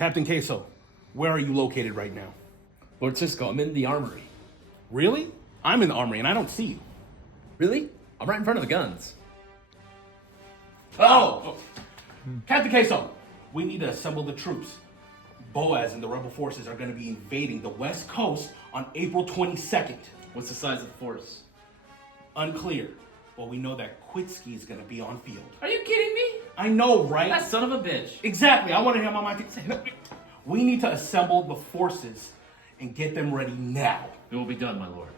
Captain Queso, where are you located right now? Lord Cisco, I'm in the armory. Really? I'm in the armory and I don't see you. Really? I'm right in front of the guns. Oh! Captain Queso, we need to assemble the troops. Boaz and the rebel forces are going to be invading the West Coast on April 22nd. What's the size of the force? Unclear, but we know that Quitsky is going to be on field. Are you kidding me? I know, right? That son of a bitch. Exactly. I want to hear my mind. We need to assemble the forces and get them ready now. It will be done, my lord.